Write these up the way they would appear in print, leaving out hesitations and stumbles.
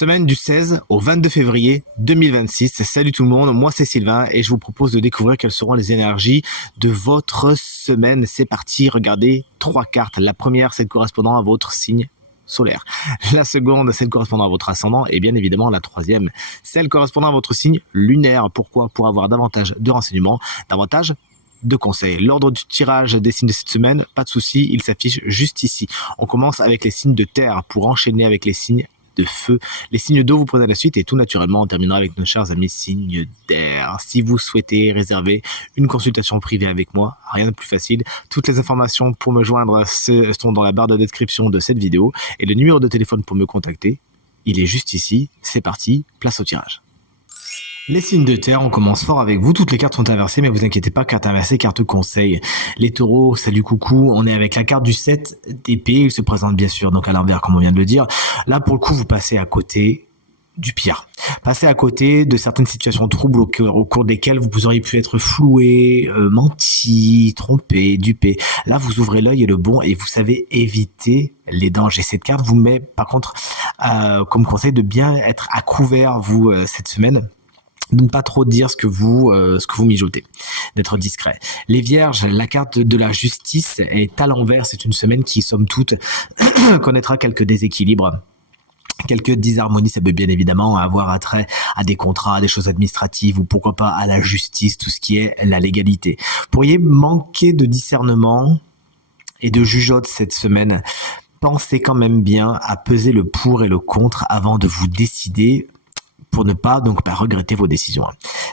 Semaine du 16 au 22 février 2026. Salut tout le monde, moi c'est Sylvain et je vous propose de découvrir quelles seront les énergies de votre semaine. C'est parti, regardez 3 cartes. La première, c'est correspondant à votre signe solaire. La seconde, celle correspondant à votre ascendant et bien évidemment la troisième, celle correspondant à votre signe lunaire. Pourquoi ? Pour avoir davantage de renseignements, davantage de conseils. L'ordre du tirage des signes de cette semaine, pas de souci, il s'affiche juste ici. On commence avec les signes de terre pour enchaîner avec les signes de feu. Les signes d'eau, vous prenez la suite et tout naturellement, on terminera avec nos chers amis signes d'air. Si vous souhaitez réserver une consultation privée avec moi, rien de plus facile. Toutes les informations pour me joindre sont dans la barre de description de cette vidéo et le numéro de téléphone pour me contacter, il est juste ici. C'est parti, place au tirage. Les signes de terre, on commence fort avec vous. Toutes les cartes sont inversées, mais vous inquiétez pas, carte inversée, carte conseil. Les taureaux, salut coucou. On est avec la carte du 7 d'épée. Il se présente bien sûr donc à l'envers, comme on vient de le dire. Là, pour le coup, vous passez à côté du pire. Passez à côté de certaines situations troubles au cours desquelles vous auriez pu être floué, menti, trompé, dupé. Là, vous ouvrez l'œil et le bon et vous savez éviter les dangers. Cette carte vous met, par contre, comme conseil de bien être à couvert, vous, cette semaine, de ne pas trop dire ce que vous mijotez, d'être discret. Les vierges, la carte de la justice est à l'envers. C'est une semaine qui, somme toute, connaîtra quelques déséquilibres. Quelques disharmonies, ça peut bien évidemment avoir attrait à des contrats, à des choses administratives ou pourquoi pas à la justice, tout ce qui est la légalité. Vous pourriez manquer de discernement et de jugeote cette semaine. Pensez quand même bien à peser le pour et le contre avant de vous décider pour ne pas regretter vos décisions.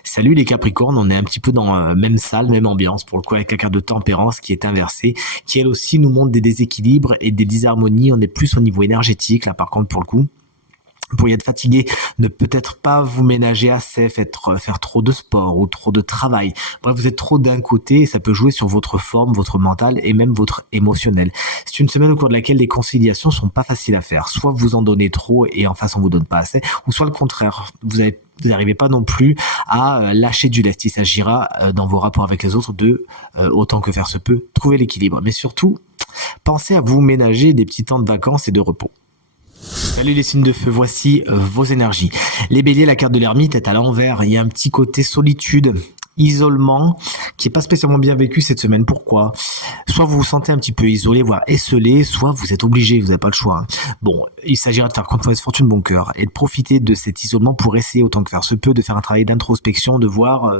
Salut les Capricornes, on est un petit peu dans même salle, même ambiance pour le coup avec la carte de tempérance qui est inversée, qui elle aussi nous montre des déséquilibres et des disharmonies. On est plus au niveau énergétique là par contre pour le coup. Vous pourriez être fatigué, ne peut-être pas vous ménager assez, faire trop de sport ou trop de travail. Bref, vous êtes trop d'un côté et ça peut jouer sur votre forme, votre mental et même votre émotionnel. C'est une semaine au cours de laquelle les conciliations sont pas faciles à faire. Soit vous en donnez trop et en face on vous donne pas assez, ou soit le contraire. Vous n'arrivez pas non plus à lâcher du lest. Il s'agira dans vos rapports avec les autres de, autant que faire se peut, trouver l'équilibre. Mais surtout, pensez à vous ménager des petits temps de vacances et de repos. Salut les signes de feu, voici vos énergies. Les béliers, la carte de l'ermite est à l'envers. Il y a un petit côté solitude, isolement, qui est pas spécialement bien vécu cette semaine. Pourquoi ? Soit vous vous sentez un petit peu isolé, voire esselé, soit vous êtes obligé, vous n'avez pas le choix. Bon, il s'agira de faire confiance, fortune, bon cœur, et de profiter de cet isolement pour essayer autant que faire se peut de faire un travail d'introspection, de voir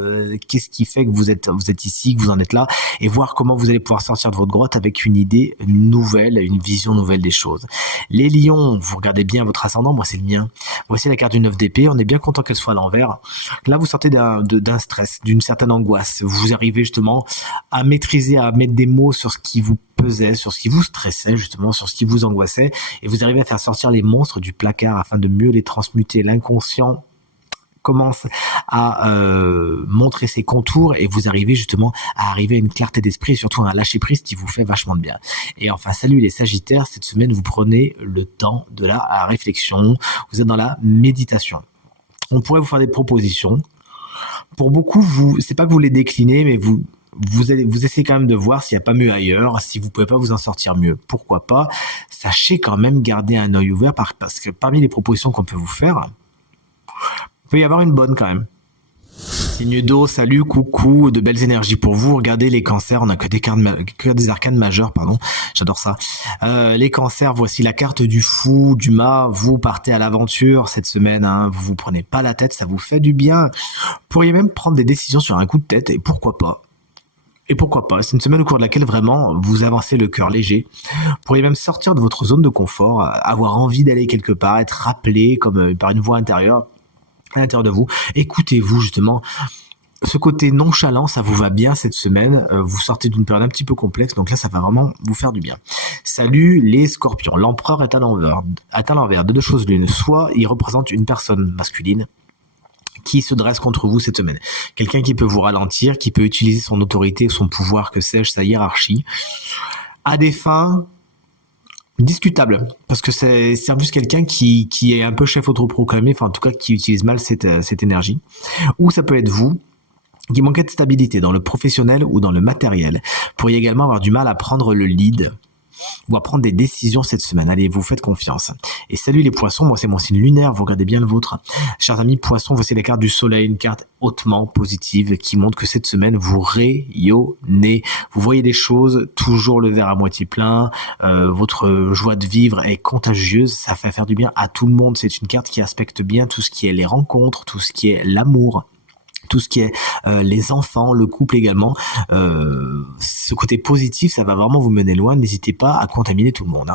qu'est-ce qui fait que vous êtes ici, que vous en êtes là, et voir comment vous allez pouvoir sortir de votre grotte avec une idée nouvelle, une vision nouvelle des choses. Les lions, vous regardez bien votre ascendant, moi c'est le mien. Voici la carte du 9 d'épée, on est bien content qu'elle soit à l'envers. Là, vous sortez d'un stress, d'une certaine angoisse. Vous arrivez justement à maîtriser, à mettre des mots sur ce qui vous pesait, sur ce qui vous stressait, justement, sur ce qui vous angoissait, et vous arrivez à faire sortir les monstres du placard afin de mieux les transmuter. L'inconscient commence à montrer ses contours et vous arrivez justement à arriver à une clarté d'esprit et surtout à un lâcher prise qui vous fait vachement de bien. Et enfin, salut les Sagittaires, cette semaine vous prenez le temps de la réflexion, vous êtes dans la méditation. On pourrait vous faire des propositions. Pour beaucoup, c'est pas que vous les déclinez, mais vous essayez quand même de voir s'il n'y a pas mieux ailleurs, si vous pouvez pas vous en sortir mieux. Pourquoi pas ? Sachez quand même garder un œil ouvert parce que parmi les propositions qu'on peut vous faire, il peut y avoir une bonne quand même. Signe d'eau, salut, coucou, de belles énergies pour vous. Regardez les cancers, on a que des arcanes majeures, pardon. J'adore ça. Les cancers, voici la carte du fou, du mât. Vous partez à l'aventure cette semaine, hein. Vous prenez pas la tête, ça vous fait du bien. Vous pourriez même prendre des décisions sur un coup de tête et pourquoi pas. C'est une semaine au cours de laquelle vraiment vous avancez le cœur léger. Vous pourriez même sortir de votre zone de confort, avoir envie d'aller quelque part, être rappelé comme par une voix intérieure à l'intérieur de vous. Écoutez-vous justement. Ce côté nonchalant, ça vous va bien cette semaine. Vous sortez d'une période un petit peu complexe, donc là, ça va vraiment vous faire du bien. Salut les Scorpions. L'empereur est à l'envers de deux choses l'une. Soit il représente une personne masculine qui se dresse contre vous cette semaine. Quelqu'un qui peut vous ralentir, qui peut utiliser son autorité, son pouvoir, que sais-je, sa hiérarchie, à des fins discutable, parce que c'est en plus quelqu'un qui est un peu chef autoproclamé, enfin en tout cas qui utilise mal cette énergie, ou ça peut être vous qui manquez de stabilité dans le professionnel ou dans le matériel. Vous pourriez également avoir du mal à prendre le lead ou à prendre des décisions cette semaine. Allez, vous faites confiance. Et salut les poissons, moi c'est mon signe lunaire, vous regardez bien le vôtre. Chers amis poissons, voici la carte du soleil, une carte hautement positive qui montre que cette semaine vous rayonnez. Vous voyez des choses, toujours le verre à moitié plein, votre joie de vivre est contagieuse, ça fait faire du bien à tout le monde. C'est une carte qui aspecte bien tout ce qui est les rencontres, tout ce qui est l'amour, tout ce qui est les enfants, le couple également. Ce côté positif, ça va vraiment vous mener loin. N'hésitez pas à contaminer tout le monde.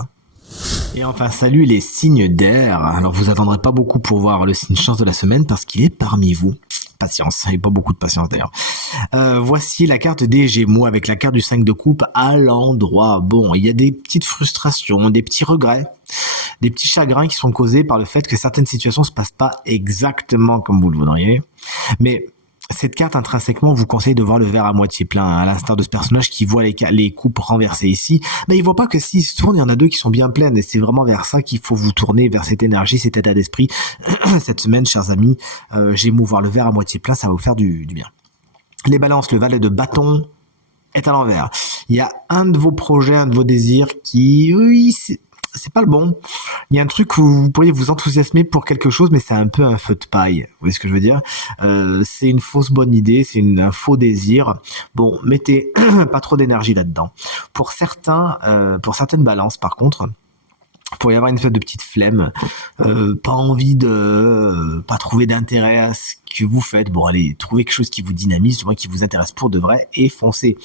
Et enfin, salut les signes d'air. Alors, vous attendrez pas beaucoup pour voir le signe chance de la semaine parce qu'il est parmi vous. Patience, et pas beaucoup de patience d'ailleurs. Voici la carte des Gémeaux avec la carte du 5 de coupe à l'endroit. Bon, il y a des petites frustrations, des petits regrets, des petits chagrins qui sont causés par le fait que certaines situations se passent pas exactement comme vous le voudriez. Mais cette carte intrinsèquement vous conseille de voir le verre à moitié plein, à l'instar de ce personnage qui voit les coupes renversées ici. Mais il voit pas que s'il se tourne, il y en a deux qui sont bien pleines. Et c'est vraiment vers ça qu'il faut vous tourner, vers cette énergie, cet état d'esprit. Cette semaine, chers amis, Gémeaux, voir le verre à moitié plein, ça va vous faire du bien. Les balances, le valet de bâton est à l'envers. Il y a un de vos projets, un de vos désirs qui, oui, c'est pas le bon. Il y a un truc où vous pourriez vous enthousiasmer pour quelque chose, mais c'est un peu un feu de paille. Vous voyez ce que je veux dire? C'est une fausse bonne idée, c'est un faux désir. Bon, mettez pas trop d'énergie là-dedans. Pour certaines balances, par contre, pour y avoir une espèce de petite flemme, pas envie de, pas trouver d'intérêt à ce que vous faites. Bon, allez, trouvez quelque chose qui vous dynamise, qui vous intéresse pour de vrai et foncez.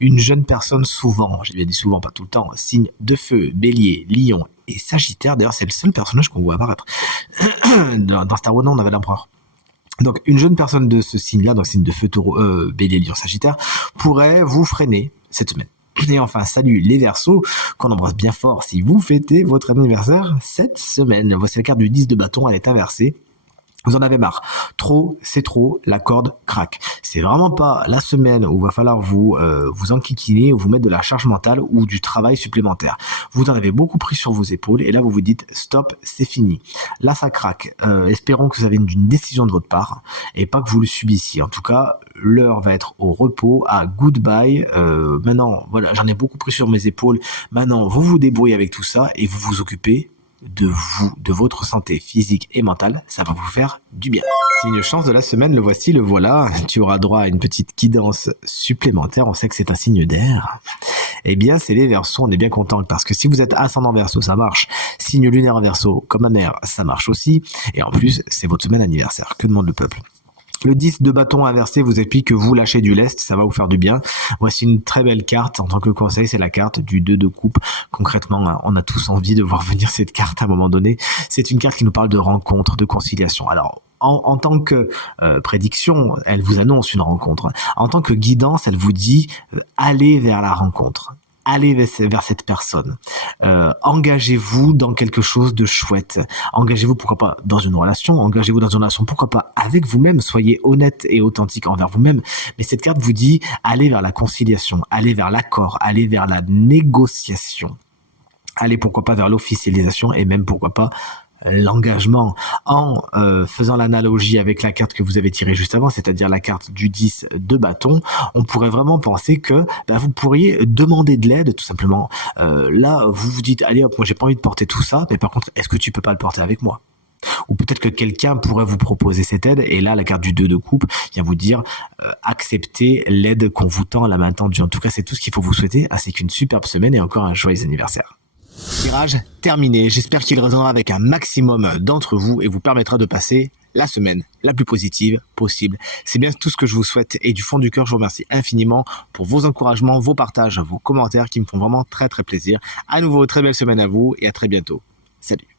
Une jeune personne souvent, j'ai bien dit souvent, pas tout le temps, signe de feu, bélier, lion et sagittaire. D'ailleurs, c'est le seul personnage qu'on voit apparaître. Dans Star Wars, on avait l'empereur. Donc, une jeune personne de ce signe-là, donc signe de feu, taureau, bélier, lion, sagittaire, pourrait vous freiner cette semaine. Et enfin, salut les Verseaux, qu'on embrasse bien fort si vous fêtez votre anniversaire cette semaine. Voici la carte du 10 de bâton, elle est inversée. Vous en avez marre. Trop, c'est trop, la corde craque. C'est vraiment pas la semaine où il va falloir vous enquiquiner ou vous mettre de la charge mentale ou du travail supplémentaire. Vous en avez beaucoup pris sur vos épaules et là vous vous dites stop, c'est fini. Là ça craque. Espérons que vous avez une décision de votre part et pas que vous le subissiez. En tout cas, l'heure va être au repos, à goodbye. Maintenant, voilà, j'en ai beaucoup pris sur mes épaules. Maintenant, vous vous débrouillez avec tout ça et vous vous occupez de vous, de votre santé physique et mentale, ça va vous faire du bien. Signe chance de la semaine, le voici, le voilà. Tu auras droit à une petite guidance supplémentaire. On sait que c'est un signe d'air. Eh bien, c'est les Verseaux. On est bien content parce que si vous êtes ascendant Verseau, ça marche. Signe lunaire Verseau, comme ma mère, ça marche aussi. Et en plus, c'est votre semaine anniversaire. Que demande le peuple? Le 10 de bâton inversé vous explique que vous lâchez du lest, ça va vous faire du bien. Voici une très belle carte en tant que conseil, c'est la carte du 2 de coupe. Concrètement, on a tous envie de voir venir cette carte à un moment donné. C'est une carte qui nous parle de rencontre, de conciliation. Alors, en tant que prédiction, elle vous annonce une rencontre. En tant que guidance, elle vous dit allez vers la rencontre. Allez vers cette personne. Engagez-vous dans quelque chose de chouette. Engagez-vous, pourquoi pas, dans une relation. Engagez-vous dans une relation, pourquoi pas, avec vous-même. Soyez honnête et authentique envers vous-même. Mais cette carte vous dit, allez vers la conciliation, allez vers l'accord, allez vers la négociation. Allez, pourquoi pas, vers l'officialisation et même, pourquoi pas, l'engagement. En faisant l'analogie avec la carte que vous avez tirée juste avant, c'est-à-dire la carte du 10 de bâton, on pourrait vraiment penser que vous pourriez demander de l'aide tout simplement. Là, vous vous dites, allez hop, moi j'ai pas envie de porter tout ça, mais par contre, est-ce que tu peux pas le porter avec moi? Ou peut-être que quelqu'un pourrait vous proposer cette aide, et là, la carte du 2 de coupe vient vous dire acceptez l'aide qu'on vous tend à la main tendue. En tout cas, c'est tout ce qu'il faut vous souhaiter, ainsi qu'une superbe semaine et encore un joyeux anniversaire. Tirage terminé, j'espère qu'il résonnera avec un maximum d'entre vous et vous permettra de passer la semaine la plus positive possible. C'est bien tout ce que je vous souhaite et du fond du cœur, je vous remercie infiniment pour vos encouragements, vos partages, vos commentaires qui me font vraiment très très plaisir. À nouveau, très belle semaine à vous et à très bientôt. Salut.